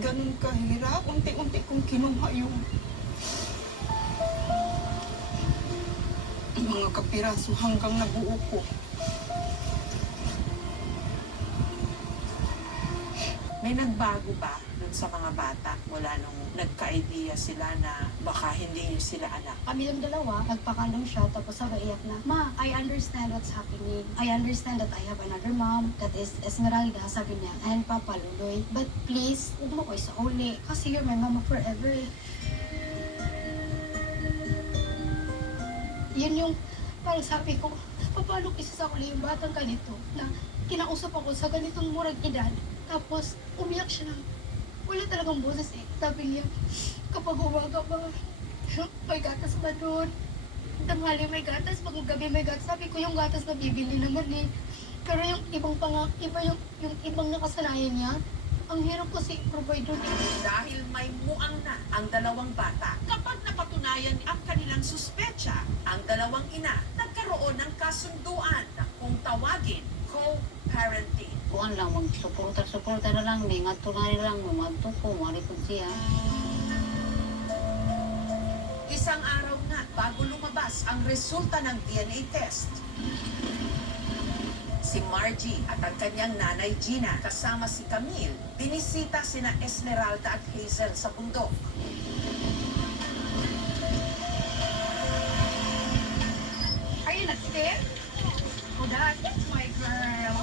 ganun kahirap. Unti-unti kong kinuha yung mga kapiraso hanggang nabuo ko. May nagbago ba dun sa mga bata mula nung nagka-idea sila na baka hindi niyo sila anak? Kami lang dalawa, nagpakalong siya, tapos sabi iyak na, Ma, I understand what's happening. I understand that I have another mom, that is Esmeralda, sabi niya, and Papa Luloy. But please, huwag mo ko isauli, kasi you're my mama forever eh. Yun yung, parang sabi ko, paano isasauli yung batang ganito, na kinausap ako sa ganitong murag edad, tapos umiyak siya ng, wala talagang boses eh. Sabi niya, kapag umaga ba, may gatas ba doon? Tanghali may gatas, pag gabi may gatas. Sabi ko yung gatas na bibili naman eh. Pero yung ibang yung ibang nakasanayan niya, ang hirap kasi i-provide doon. Dahil may muang na ang dalawang bata, kapag napatunayan ang kanilang suspecha, ang dalawang ina nagkaroon ng kasunduan na kung tawagin co-parenting. Kuan lang, magsuporta na lang, may ngadto na rin lang, mamadto ko, maripod siya. Isang araw na bago lumabas ang resulta ng DNA test. Si Margie at ang kanyang nanay Gina kasama si Camille, binisita sina Esmeralda at Hazel sa bundok. Are you not scared? Oh, that's my girl.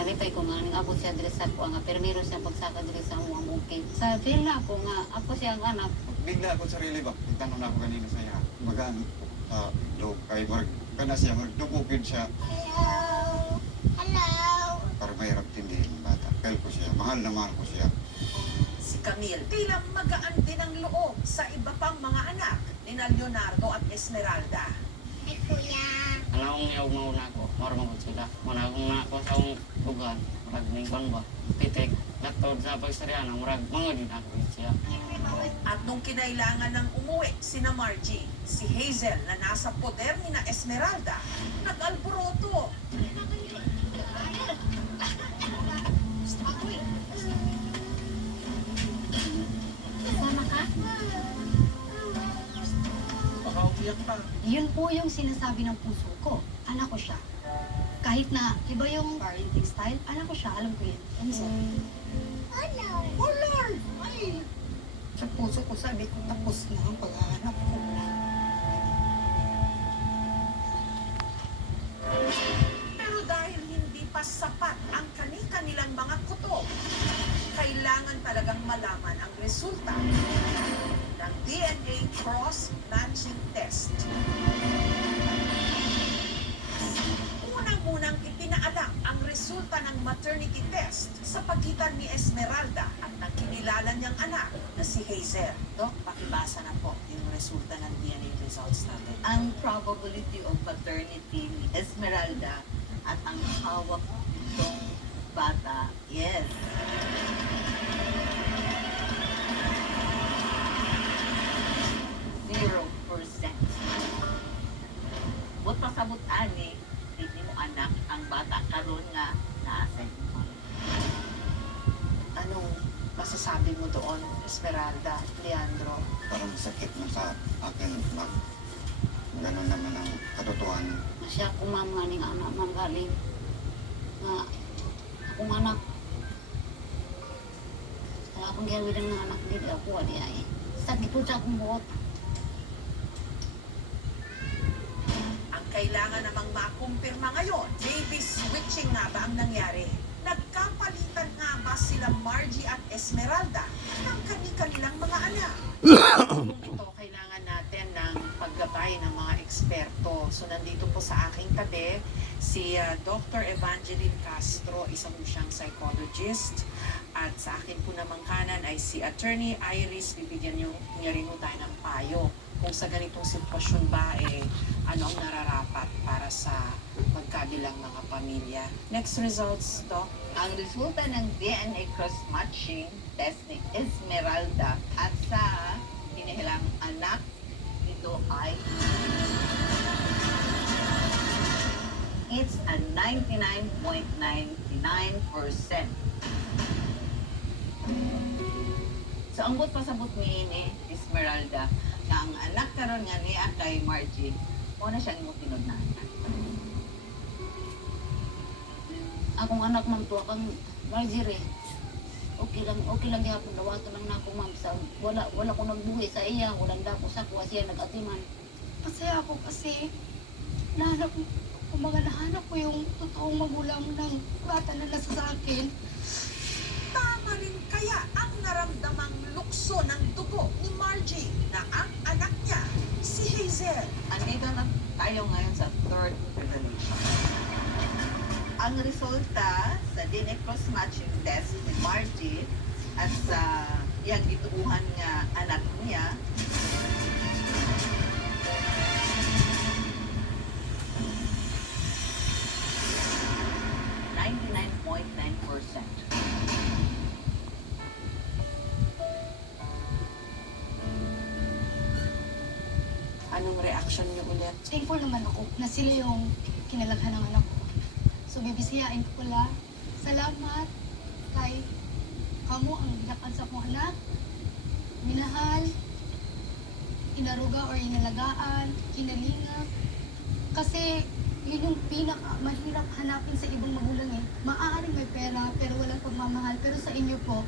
Nalipay ko nga, abot siya diri sa ako nga, pero meron siya pagsaka diri sa mga bukid. Sa villa ko nga, ako siya ang anak. Bigla ako sarili ba? Itanong na ako kanina sa iya. Magaan sa loob kay Mark. Kana siya, magdubukid siya. Hello. Para mahirap tindihin ng bata. Kaya ko siya, mahal na mahal ko siya. Si Camille tila magaan din ang loob sa iba pang mga anak ni Leonardo at Esmeralda. Ay, kuya. Anong yaw mauna ko, marunong sila. Managong na ako sa akong lugar, marag may kwan ba. Titik, latod sa pagsaryan, marag mga din ako siya. At nung kinailangan ng umuwi sina Margie, si Hazel na nasa poder ni na Esmeralda, nag-alboroto. Sama ka? Baka umiyak pa. Yun po yung sinasabi ng puso ko. Anak ko siya. Kahit na iba yung parenting style, anak ko siya, alam ko yun. Ano siya? Oh Lord! Ay! Sa puso ko sabi ko tapos na ang paghahanap ko. Pero dahil hindi pa sapat ang kani-kanilang mga kutob, kailangan talagang malaman ang resulta ng DNA cross-matching test. Unang-unang ipinaalam ang resulta ng maternity test sa pagitan ni Esmeralda at ng kinilala niyang anak na si Hazel. Dok, pakibasa na po yung resulta ng DNA results natin. Ang probability of paternity ni Esmeralda at ang hawak nitong bata, yes. But pasabot ani, hindi mo anak ang bata karon nga nasa imo. Anong masasabi mo doon, Esmeralda, Leandro? Parang sakit na sa akin. Ganun naman ang katotohanan. Siya akong mama ning anak man galing. Nga, akong anak. Kaya akong gawin ng anak dito ako, adi ay. Sakit po sa akong buot. Kailangan namang makumpirma ngayon, baby switching nga ba ang nangyari? Nagkapalitan nga ba sila Margie at Esmeralda ng kani-kanilang mga anak? Ito, kailangan natin ng paggabay ng mga eksperto. So nandito po sa aking tabi si Dr. Evangeline Castro, isa po siyang psychologist. At sa akin po namang kanan ay si Attorney Iris, bibigyan niya rin po tayo ng payo kung sa ganitong sitwasyon ba, ano ang nararapat para sa magkabilang mga pamilya. Next results, Doc. Ang resulta ng DNA cross-matching test ni Esmeralda at sa hinihilang anak nito ay it's a 99.99%. So ang pasabot ni Esmeralda na ang anak karon nga niya kay Margie, mo na siyang mo pinugnan. Akong anak man to akong Marjorie. Okay lang gyapon dawato lang nako ma'am sa wala ko nagbuhi sa iya, wala dako sa kuha siya nagatiman. Masaya ako kasi nahanap ko yung totoong magulang ng bata na nasa sa akin. Tama rin kaya ang naramdamang lukso ng dugo ni Margie na ang anak niya, si Hazel. Andito na tayo ngayon sa third revelation. Ang resulta sa DNA cross-matching test ni Margie at sa iyang gituuhan nga anak niya Anong reaction niyo ulit? Thankful naman ako na sila yung kinalaghan ng anak ko. So, bibisiyain ko pala. Salamat kay kamo ang dakan sa akong anak. Minahal, inaruga or inalagaan, kinalingap. Kasi yun yung mahirap hanapin sa ibang magulang eh. Maaaring may pera pero walang pagmamahal. Pero sa inyo po,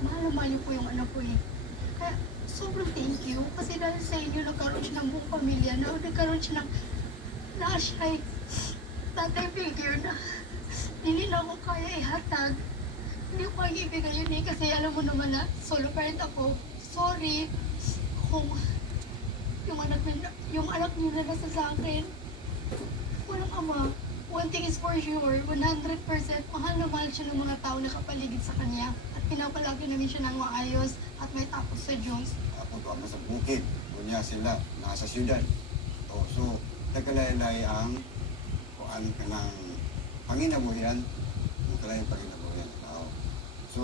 mahal na mahal niyo po yung anak ko eh. Kaya sobrang thank you. Kasi dahil sa inyo, nagkaroon siya ng buong pamilya. Nagkaroon siya ng siya tatay figure na hindi na ako kaya ihatag. Hindi ko kaya ibigay yun eh. Kasi alam mo naman na solo parent ako. Sorry kung yung anak niyo na nasa sa akin. Walang ama. One thing is for sure, 100% mahal na mahal siya ng mga tao na kapaligid sa kanya. At pinapalagi namin siya ng maayos at may tapos sa Diyos. Ako to ang sa bukid. Kunya sila, nasa syudad. So, nagkalaylay ang kuan ka ng panginabuhian. Nagkalaylay ang panginabuhian ng tao. So,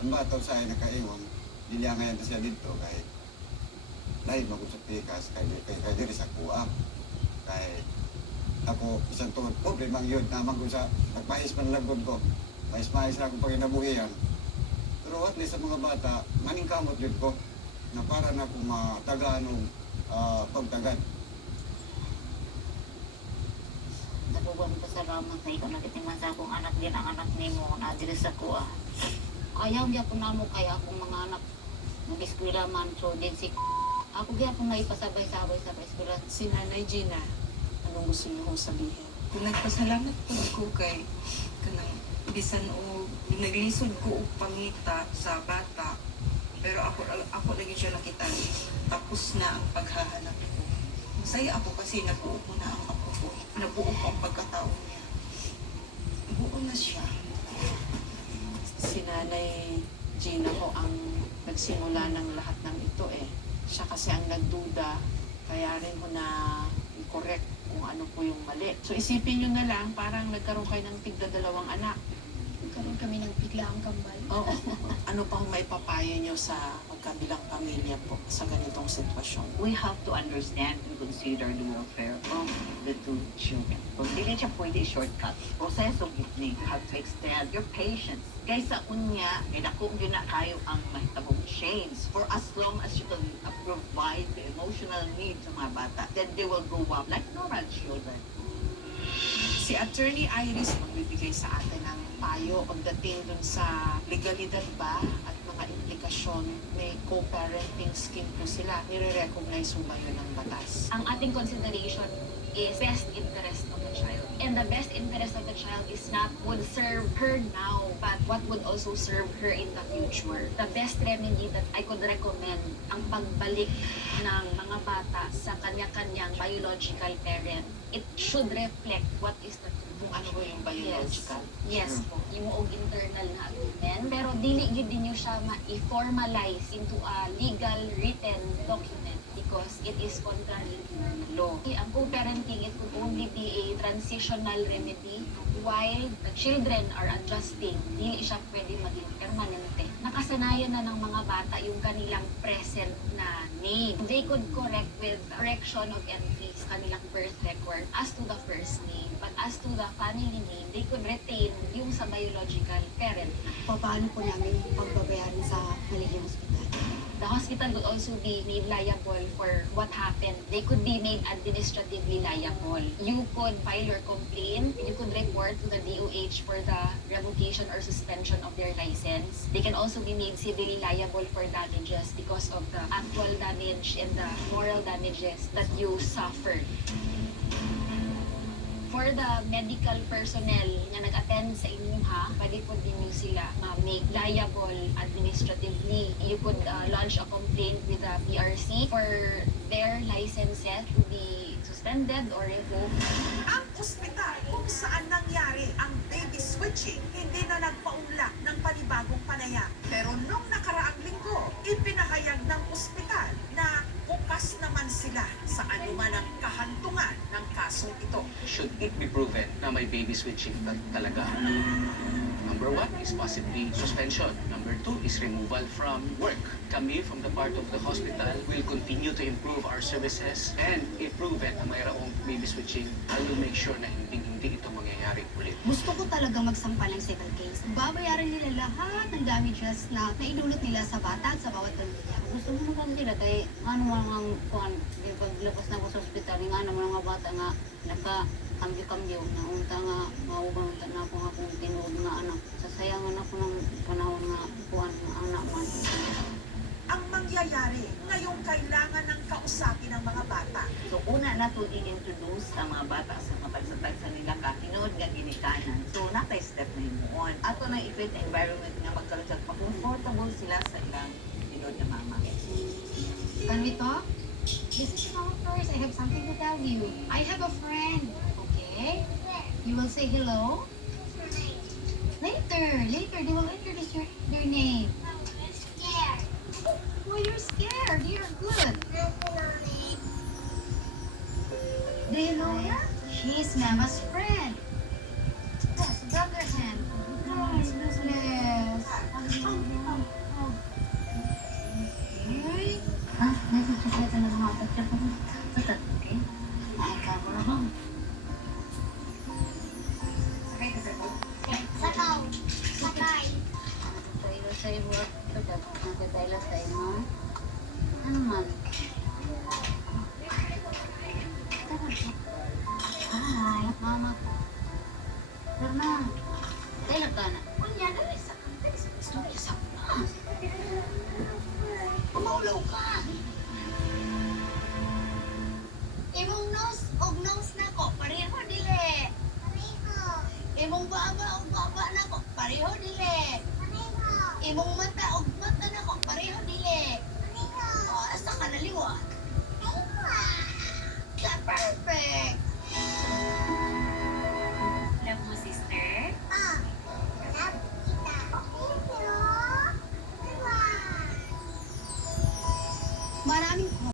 ang bataw sa ay nakaingon, niliya ngayon na siya dito kay lahat mag-usap pikas kay diri sa kuha. Kay ako isang tuod problema yun na mag-usap, nagpahis man lagod ko. Mais-mais na akong panginabuhian. Pero at least sa mga bata, maningkamot yun ko na para na akong matagaan ng pagtagad. Naguguan pasalamat na ikaw nagitiman sa akong anak din ang anak nimo na diri sa kuha. Ayaw gyapon namo kaya akong mga anak mag-eskwela man so din si ako gyapon na ipasabay-sabay sa eskwela. Si Nanay Gina, anong gusto niyo kong sabihin? Nagpasalamat po ko kay kanang bisan o naglisod ko og pangita sa bata, pero ako lagi siya nakita tapos na ang paghahanap ko. Masaya ako kasi nabuo ko na ang apo ko, nabuo ko ang pagkatao niya, buo na siya. Si Nanay Gina ko ang nagsimula ng lahat ng ito eh. Siya kasi ang nagduda, kaya rin mo na i-correct kung ano po yung mali. So isipin nyo na lang, parang nagkaroon kayo ng tigda-dalawang anak. Nagkaroon kami ng biglaang kambal. Oo. Ano pang maipapayo nyo sa magkabilang pamilya po sa ganitong sitwasyon? we have to understand and consider the welfare of the two children. Kung dili siya pwede shortcut, proseso gitni, you have to extend your patience. Kaysa unya, dako gyud na kayo ang mahitabong change for as long as you can provide the emotional needs sa mga bata, then they will grow up like normal children. Si Attorney Iris magbibigay sa atin ng payo pagdating dun sa legalidad ba at mga implikasyon. May co-parenting scheme po sila. Nire-recognize mo ba yun ng batas? Ang ating consideration is best interest of the child. And the best interest of the child is not would serve her now, but what would also serve her in the future. The best remedy that I could recommend, ang pagbalik ng mga bata sa kanya-kanyang biological parent. It should reflect what is the Kung ano ba yung biological? Yes po, yung internal na agreement. Pero dili gid din niyo siya ma-formalize into a legal written document. because it is contrary to law. Ang co-parenting, it could only be a transitional remedy while the children are adjusting. Dili siya pwede maging permanente. Nakasanayan na ng mga bata yung kanilang present na name. They could correct with correction of entries kanilang birth record as to the first name. But as to the family name, they could retain yung sa biological parent. Paano po namin pagbabayaran sa Maligayang Hospital? The hospital would also be made liable for what happened. They could be made administratively liable. You could file your complaint. You could report to the DOH for the revocation or suspension of their license. They can also be made civilly liable for damages because of the actual damage and the moral damages that you suffered. For the medical personnel na nag-attend sa inyo ha, pwede po din nyo sila make liable administratively. You could launch a complaint with the PRC for their licenses to be suspended or revoked. Ang ospital kung saan nangyari ang baby switching hindi na nagpaunlak ng panibagong panayam. Pero nung nakaraang linggo, ipinahayag ng ospital na bukas naman sila sa anuman ang kahantungan ng kasong ito. Should it be proven na may baby switching talaga? Number 1 is possibly suspension. Number 2 is removal from work. Kami from the part of the hospital will continue to improve our services, and if proven na mayroong baby switching, I will make sure na hindi ito mangyayari ulit. Gusto ko talaga magsampa ng civil case. Babayaran nila lahat ng damages na naidulot nila sa bata at sa bawat pamilya. Gusto mo naman sila kay ano man ang kuan di paglabas na ko sa ospital nga naman mga bata nga naka-kambyo na unta nga mauban na ako nga kung tinuod nga anak. Sasayangan ako ng panahon nga kuan nga anak man. Ang mangyayari ngayong kailangan ng kausapin ng mga bata. So una na to i-introduce sa mga bata sa matagsatag sa nila ka tinuod nga ginikanan. So natay step na himuon. Ato na i-create environment nga magkaroon sa comfortable sila sa ilang tinuod nga mama. Can we talk? This is not first. I have something to tell you. I have a friend. Okay? You will say hello? Later. They will introduce their name. Why you're scared? You're good. Do you know her? She's Mama's friend. Yes, grab their hand. Yes, yes. Okay. Ah, nagsisikita na mga pagka po. Okay? Ay, kamo na ho. Sakay. Tayo sa iyo at nagkataila sa iyo. Ano man? Hi, mama ko. Karna, tayo ka na. Kunya, dali sa istorya sa Pumulaw ka. Imong nose og nose na ko, pareho dili. Imong baba og baba na ko, pareho dili. Imong mata og mata na ko, pareho dili. Asa ka naliwa? Perfect.